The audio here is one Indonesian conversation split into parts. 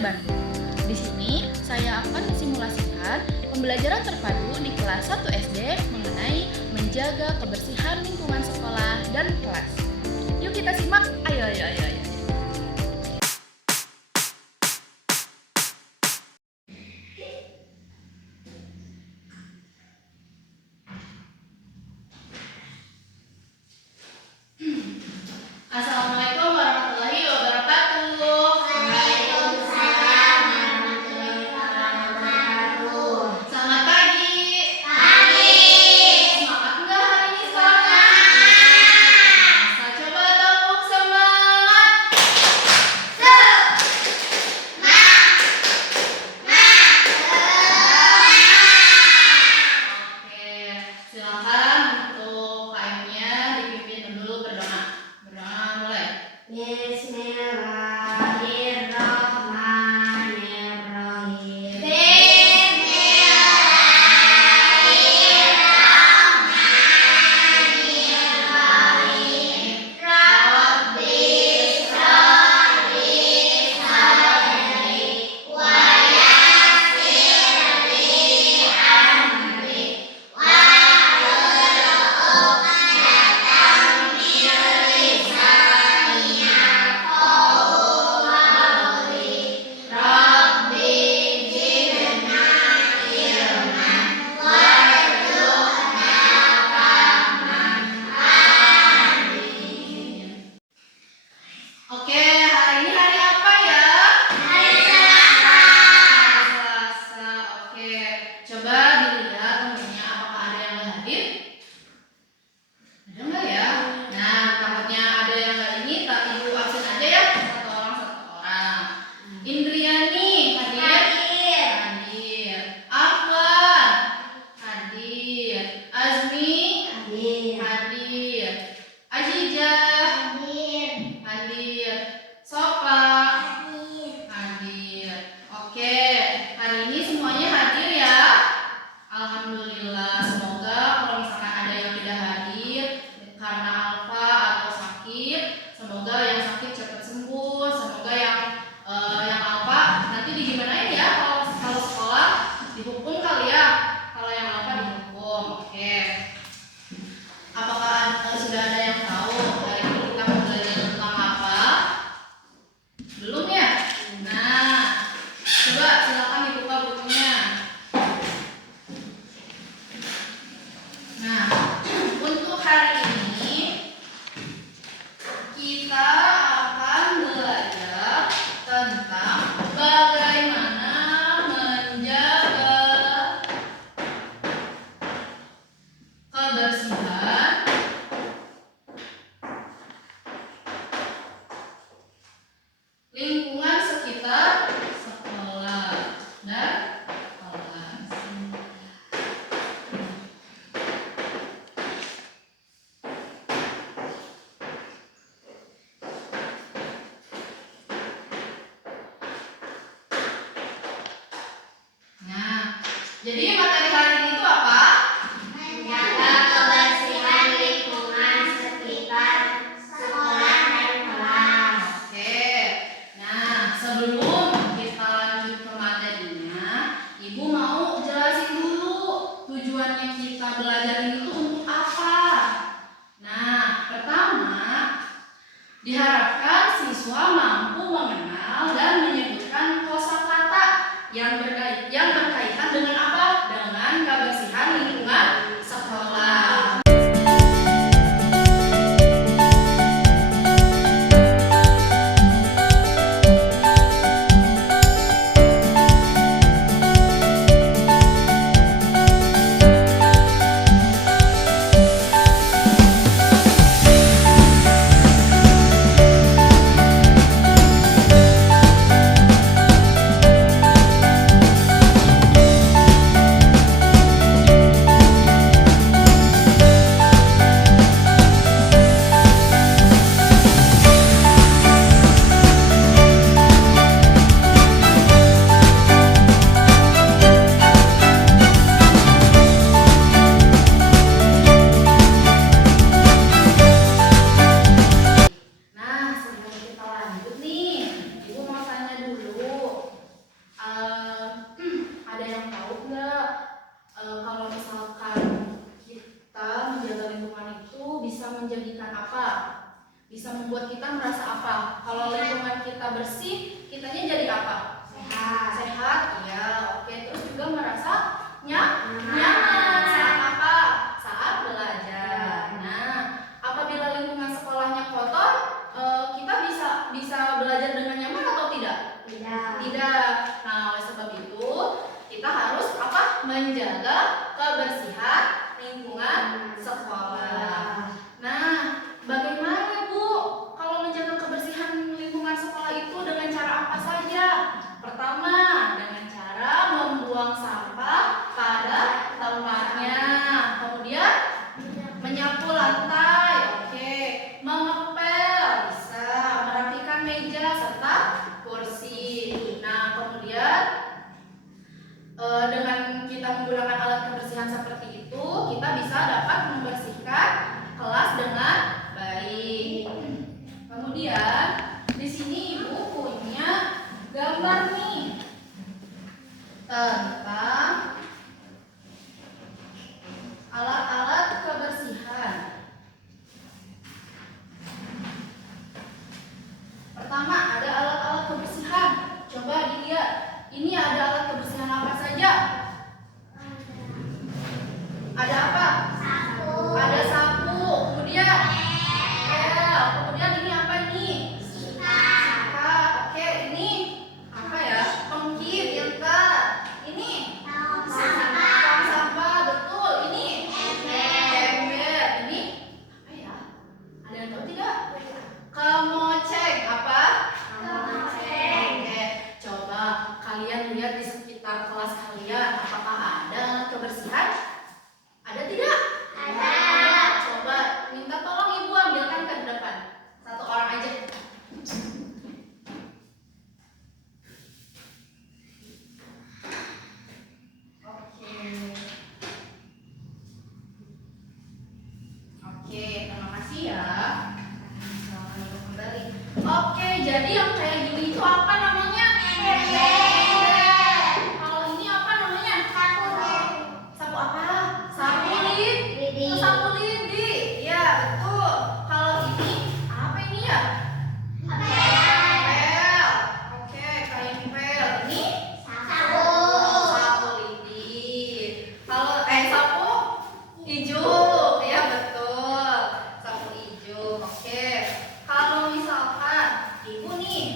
Bandung. Di sini saya akan mensimulasikan pembelajaran terpadu di kelas 1 SD mengenai menjaga kebersihan lingkungan sekolah dan kelas. Yuk kita simak, ayo. Assalamualaikum warahmatullahi wabarakatuh. Waalaikumsalam warahmatullahi wabarakatuh. Selamat pagi. Pagi. Semangat enggak hari ini sekolah? Saya coba tepuk semangat. Oke, silakan untuk KM-nya dipimpin dulu berdoa. Berdoa mulai. Bismillahirrahmanirrahim. Rabbi shrah li sadri wa yassir li amri wahlul 'uqdatam min lisani yafqahu qawli. Rabbi zidna ilman warzuqna fahman. Amin. Oke, hari ini hari apa ya? Hari Selasa. Selasa. Oke, coba dilihat temennya apakah ada yang nggak hadir? Ada nggak ya? Nah, takutnya ada yang nggak ini, tak ibu absen aja ya, satu orang. Indriani hadir? Hadir. Hadir. Afwan hadir. Azmi Hadir. hadir. Azijah Hadir. hadir. Sofa Hadir. hadir. Oke, hari ini semuanya hadir ya. Alhamdulillah. Semoga kalau misalkan ada yang tidak hadir karena alfa atau sakit, semoga yang sakit cepat sembuh. Semoga yang alfa nanti digimanain ya kalau sekolah dihukum kali ya. Kalau yang alfa dihukum. Oke. Apakah sudah ada yang tahu hari ini kita mau belajar tentang apa? Belum ya? Nah, coba silakan dibuka bukunya. Nah, untuk hari ini kita akan belajar tentang bagaimana menjaga kebersihan lingkungan sekitar sekolah dan kelas. Nah, jadi materi hari ini itu apa? Menjaga kebersihan lingkungan sekitar sekolah dan kelas. Oke. Nah, sebelum kita lanjut ke materinya, Ibu mau jelasin dulu tujuannya kita belajar ini tuh untuk apa. Nah, pertama, diharapkan siswa mampu mengenal dan menyebutkan kosakata yang berkaitan dengan apa? Dengan menjadikan apa? Bisa membuat kita merasa apa? Kalau lingkungan kita bersih, kitanya jadi apa? Sehat, ya, oke. Terus juga merasa nyaman saat apa? Saat belajar. Nah, apabila lingkungan sekolahnya kotor, kita bisa belajar dengan nyaman atau tidak? Tidak. Nah, oleh sebab itu kita harus apa? Menjaga kebersihan lingkungan sekolah. Nah, bagaimana Bu kalau menjaga kebersihan lingkungan sekolah itu dengan cara apa saja? Pertama, dengan cara membuang sampah pada tempatnya. Kemudian menyapu lantai, oke. Mengepel, bisa. Merapikan meja serta kursi. Nah, kemudian dengan kita menggunakan alat kebersihan seperti itu, kita bisa dapat membersihkan kelas dengan baik. Kemudian di sini Ibu punya gambar nih tentang alat-alat kebersihan. Pertama, ada alat-alat kebersihan. Coba dilihat. Ini ada alat kebersihan apa saja? Ada apa? Ada sapu. Kemudian pel. Kemudian ini apa ini? Sikat. Oke, ini apa ya? Pengkip, filter. Ini tong sampah. Betul. Ini ember. Ini apa ya? Ada yang tahu tidak? Kemoceng. Apa? Oke, coba kalian lihat di sekitar kelas kalian, apakah ada alat kebersihan? Ada tidak? Ada. Coba minta tolong Ibu ambilkan ke depan. Satu orang aja. Oke, terima kasih ya. Selamat Ibu kembali. Oke, jadi yang kayak gini itu apa namanya? Kalau ini apa namanya? Sapu apa? Sapu lidi. Sapu lidi. Ya, betul. Kalau ini apa ini ya? Pel. Oke, kain pel. Ini sapu lidi. Kalau sapu hijau. Ya, betul. Sapu hijau. Oke. Kalau misalkan Ibu nih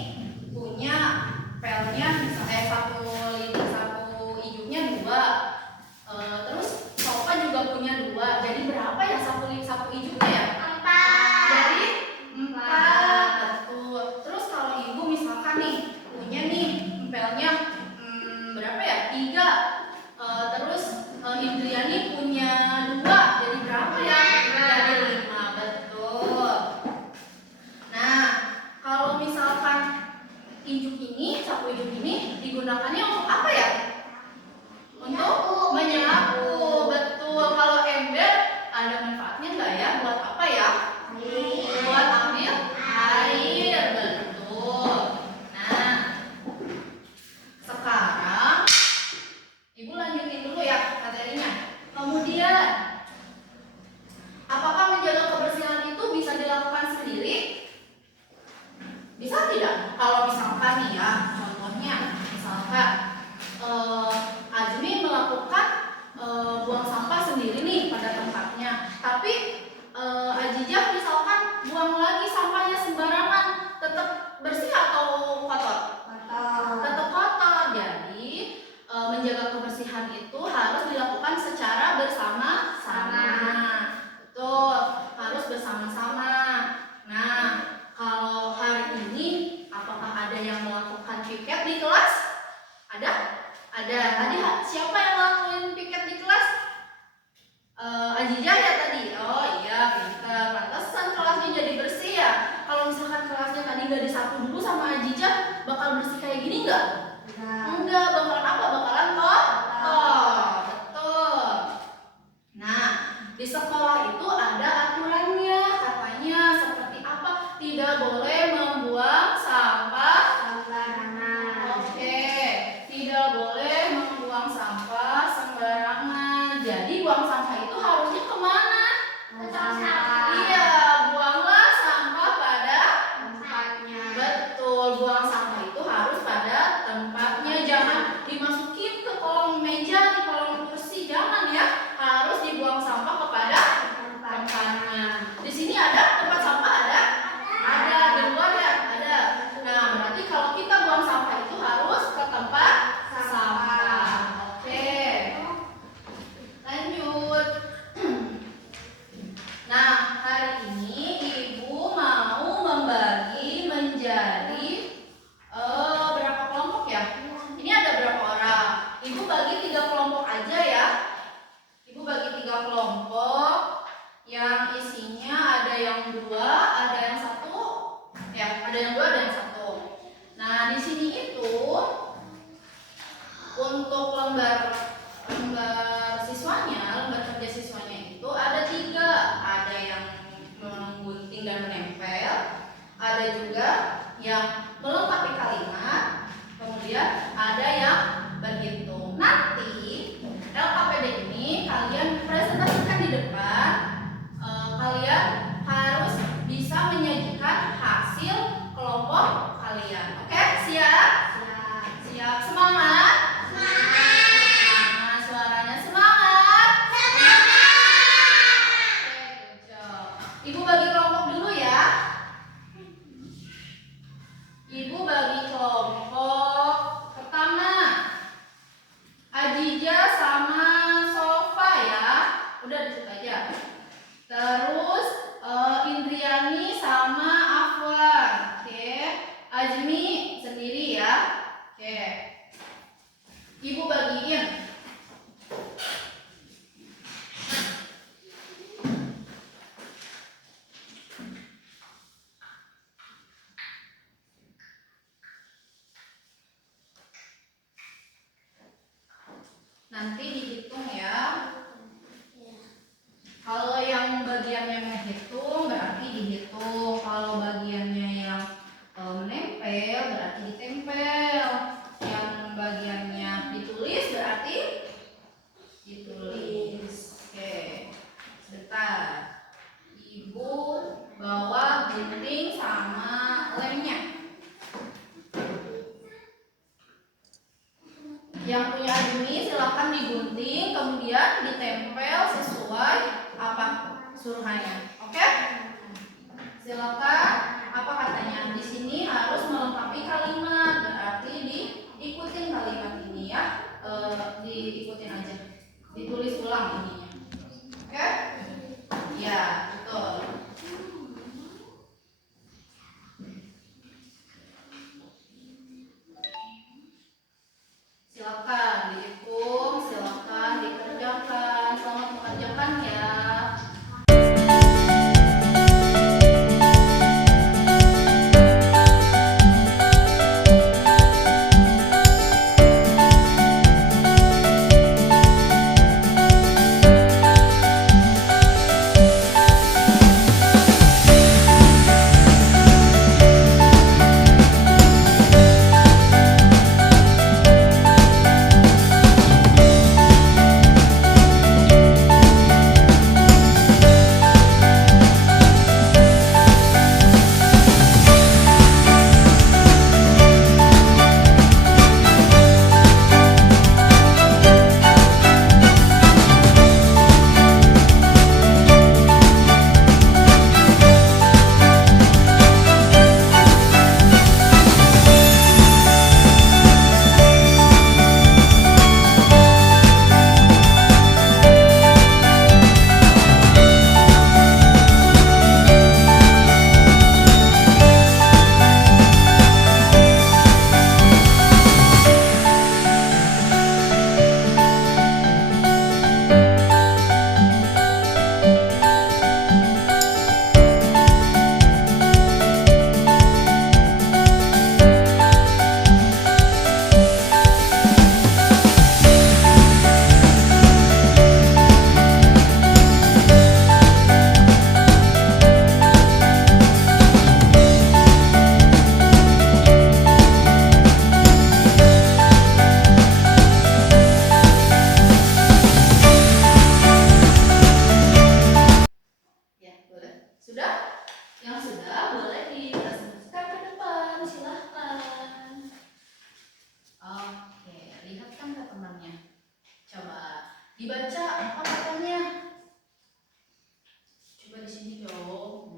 sini ada tempat sampah ada? Ada. Di luar ya? Ada. Nah, berarti kalau kita buang sampah itu harus ke tempat sampah. Oke. Lanjut. Nah, hari ini Ibu mau membagi menjadi berapa kelompok ya? Ini ada berapa orang? Ibu bagi 3 kelompok aja ya. Ibu bagi 3 kelompok yang isinya ada yang 2, ada yang 1. Ya, ada yang 2, ada yang 1. Nah, di sini itu untuk lembar siswanya, lembar kerja siswanya itu ada 3. Ada yang menggunting dan menempel, ada juga yang melengkapi kalimat, kemudian ada yang berhitung. Nanti LKPD ini kalian presentasikan di depan. Kalian harus bisa menyajikan hasil kelompok kalian. Oke, siap? Siap. Semangat? Semangat. Suaranya semangat. Oke, good job. Ibu bagi kelompok dulu ya. Ibu bagi kelompok pertama Ajija sama Sofa ya. Udah di situ aja. Terus Indriani sama Afwan. Oke. Azmi sendiri ya. Oke. Ibu bagiin. Nanti dihitung ya. Kalau yang bagiannya menghitung berarti dihitung. Kalau bagiannya yang menempel berarti ditempel. Yang bagiannya ditulis berarti ditulis. Oke. Sebentar. Ibu bawa gunting sama lemnya. Yang punya Azmi silahkan digunting, kemudian ditempel sesuai apa suruhannya. Oke? Silakan. Apa katanya? Di sini harus melengkapi kalimat, berarti diikutin kalimat ini ya. Diikutin aja. Ditulis ulang ininya. Oke? Ya, betul. Silakan dihitung, silakan dikerjakan. Selamat mengerjakan ya. Dibaca apa katanya? Coba di sini dong.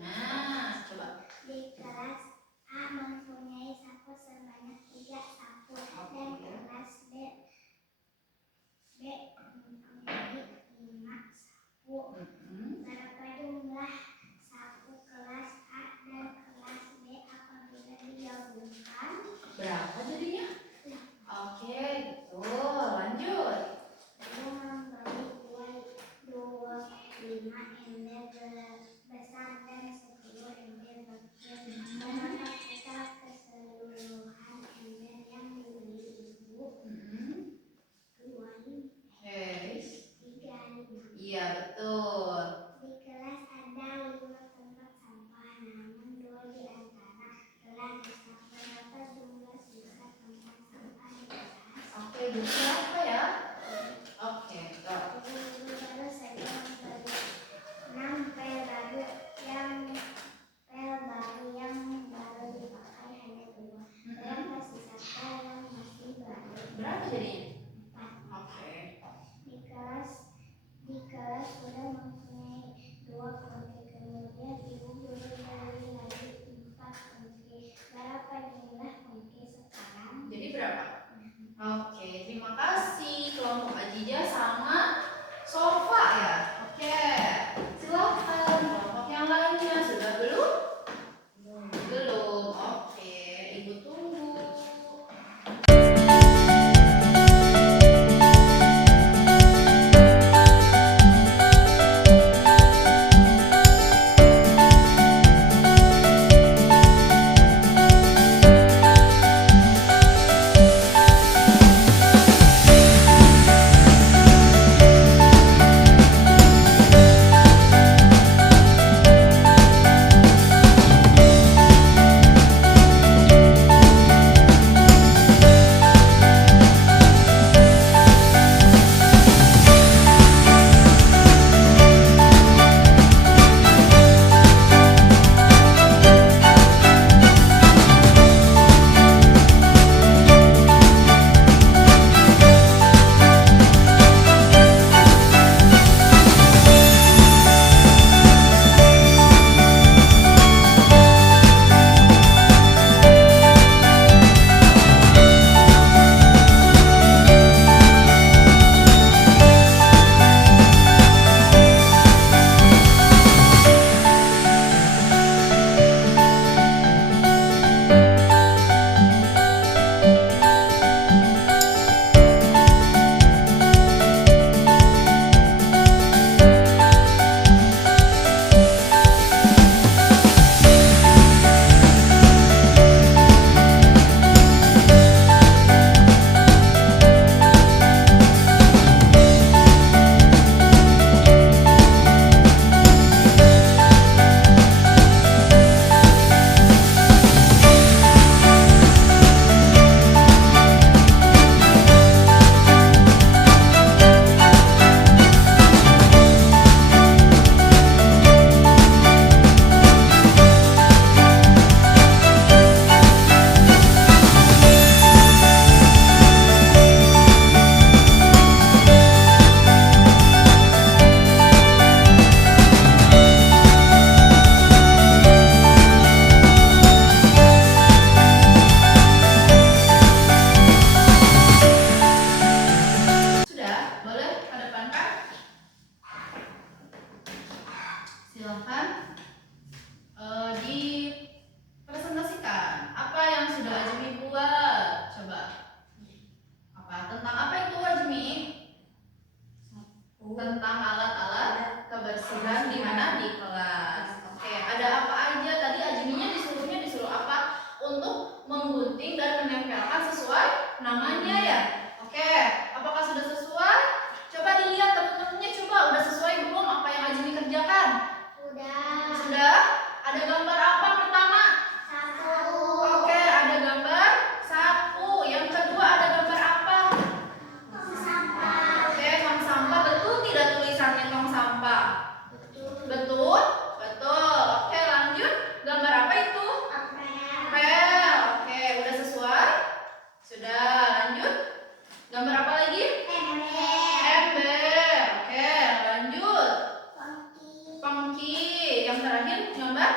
Ajalin gambar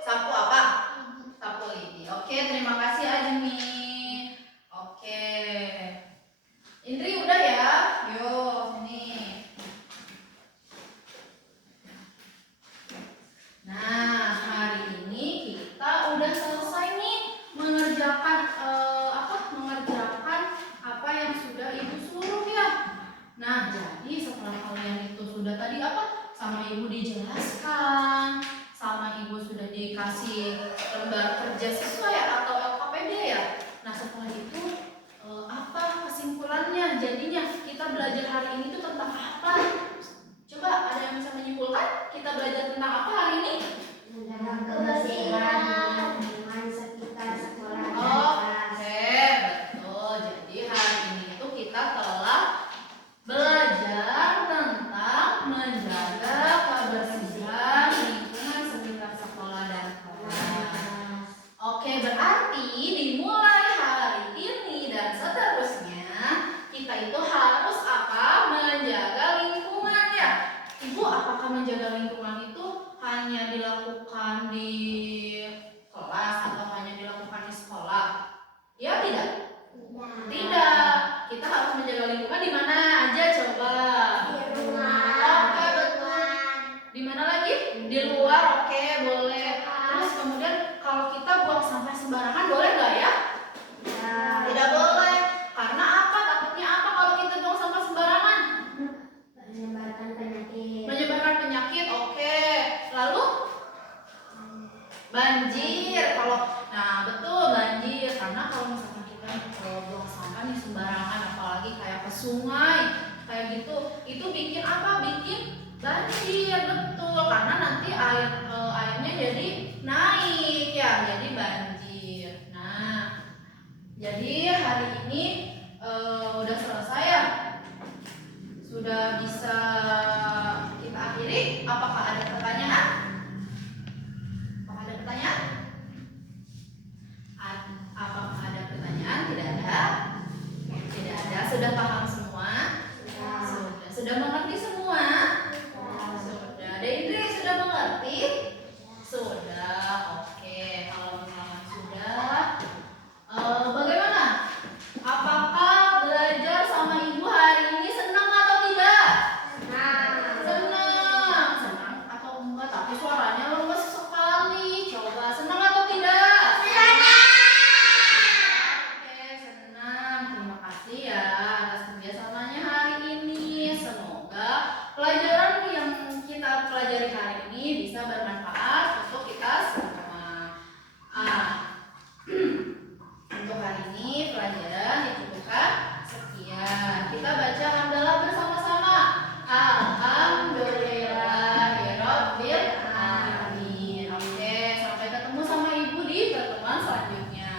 sapu apa? Sapu lidi. Oke, terima kasih Ajmi. Oke. Indri udah ya? Yuk, sini. Nah, hari ini kita udah selesai nih mengerjakan apa yang sudah Ibu suruh ya. Nah, jadi setelah kalian itu sudah tadi sama Ibu dijelaskan, sama Ibu sudah dikasih lembar kerja sesuai atau LKPD ya. Nah, setelah itu apa kesimpulannya? Jadinya kita belajar hari ini tuh tentang apa? Coba ada yang bisa menyimpulkan kita belajar tentang apa hari ini? Tentang kebersihan lingkungan sekitar sekolah dan kelas. Oke, betul. Jadi hari ini itu kita telah belajar tentang menjaga kebersihan lingkungan sekitar sekolah dan kelas. Oke, berarti dimulai hari ini dan seterusnya kita itu harus menjaga lingkungan ya. Ibu, apakah menjaga lingkungan itu hanya dilakukan di kelas atau hanya dilakukan di sekolah? Ya tidak? Tidak. Kita harus menjaga lingkungan di mana aja coba? Di rumah. Oke, betul. Di mana lagi? Di luar. Oke, boleh. Terus kemudian kalau kita buang sampah sembarangan boleh nggak ya? Tidak boleh. Karena apa? Takutnya apa kalau kita buang sampah sembarangan? Menyebarkan penyakit. Menyebarkan penyakit. Oke. Lalu banjir. Nah betul, banjir. Karena kalau misalkan kita buang sampah nih sembarangan, apalagi kayak ke sungai kayak gitu, itu bikin apa? Bikin banjir. Betul. Karena nanti airnya jadi naik ya, jadi banjir. Nah, jadi hari ini udah selesai ya. Sudah bisa kita akhiri. Apakah ada pertanyaan? Apakah ada pertanyaan? Apakah ada pertanyaan? Tidak ada. Tidak ada. Sudah paham semua? Sudah mengerti semua? Sudah. Indri sudah mengerti? Sudah. Oke. Kalau misalkan sudah, bagaimana? Apakah belajar sama Ibu hari ini senang atau tidak? Senang. Senang atau enggak? Tapi suaranya lemes sekali. Coba senang atau tidak? Oke, senang. Terima kasih ya atas kerjasamanya hari ini. Semoga pelajaran yang kita pelajari hari ini bisa bermanfaat untuk kita semua. Untuk hari ini pelajaran dicukupkan sekian. Kita baca hamdalah bersama-sama. Alhamdulillahirabbil alamin. Oke, sampai ketemu sama Ibu di pertemuan selanjutnya.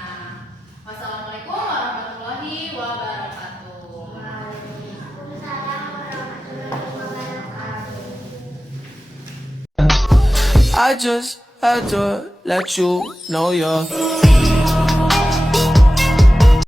Wassalamualaikum warahmatullahi wabarakatuh. Waalaikumsalam warahmatullahi wabarakatuh. I just had to let you know you're